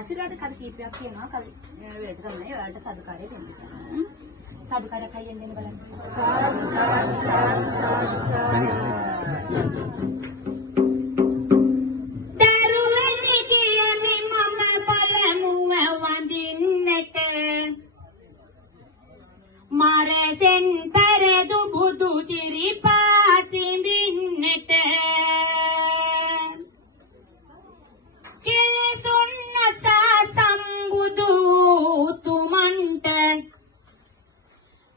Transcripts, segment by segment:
ආශිර්වාද කල් කීපයක් තියෙනවා. කල් වේද ගමනේ ඔයාලට සාදුකාරය දෙන්න. සාදුකාරයක් හයියෙන් දෙන්න බලන්න. දරුවනේ කියන්නේ මම පළමුව වඳින්නට මාරසෙන් පෙරදු බුදු සිරිපා සිඹින්නට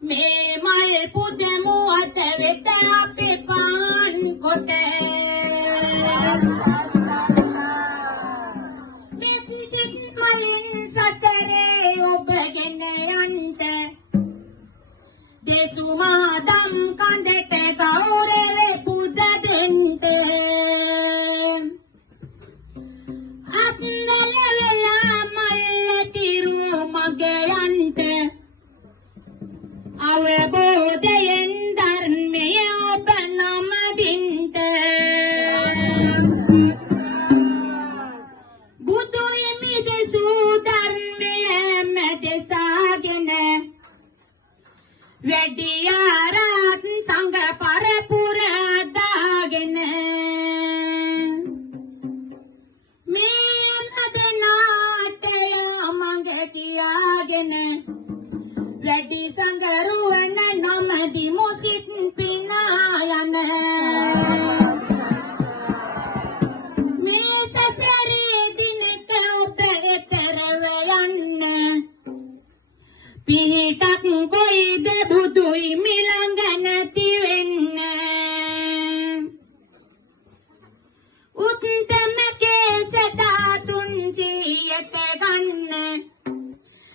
මේ මල් පුදමු අත වෙත අපේ පාන් කොට පිටින් මලින් සසරේ ඔබගෙන යන්ත දෙතුමා දම් කඳට ගෞරවේ පුද දෙන්ට අපනල වෙලා මල් තිරු මගේ යන්ත අවබෝධයෙන් ධර්මය ඔබ නමදින්ට බුදු හිමිදසු ධර්මය මැදසාගෙන වැඩියාරත් සංඝ පරපුර දාගෙන මේ නදනාටය මඟ කියාගෙන වැඩි සංගරුවන නමදි මොසිත් පිනායන මේ සසරේ දිනක ඔබ එතරව යන්න පිහිටක් කොයිද බුදුයි මිළඟ නැති වෙන්න උත්තම කේසදාතුන් සියත ගන්න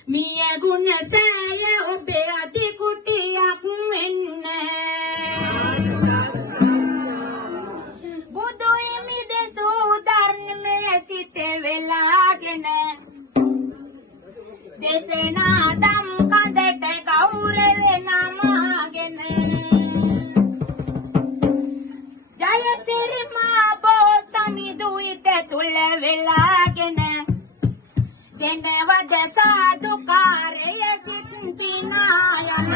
මිය ගුණ සෑය ඔබේ අති කුටියක් වෙන්න බුදු හිමිදසු ධර්මය සිත වෙලාගෙන දේශනා දම් කඳට ගෞරව නමාගෙන ජය සිරි මා බෝ සමිදුයිත තුල වෙලාගෙන දෙනවද සාදුකාරය සිටිනායන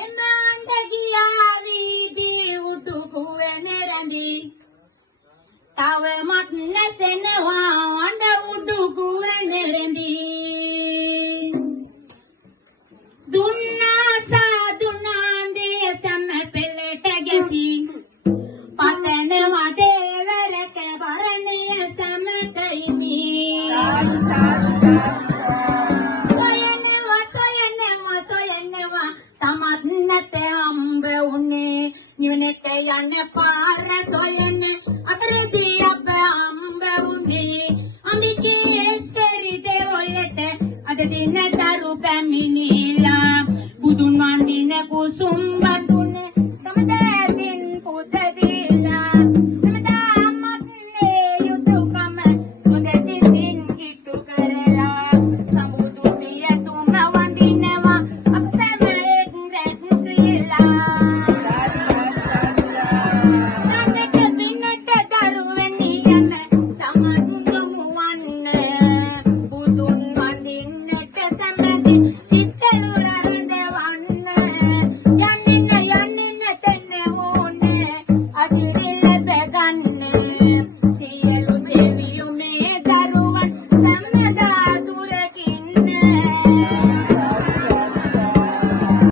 එමන්ද ගියාවිදී උඩුකුවෙන රැඳි තවමත් නැසෙනවා අඬ උඩුකුවෙන රැඳි දුන්නා සාදුනාන්දේ සම පෙළට ගැසි පතනවා දේවරක වරණය සමතයිමි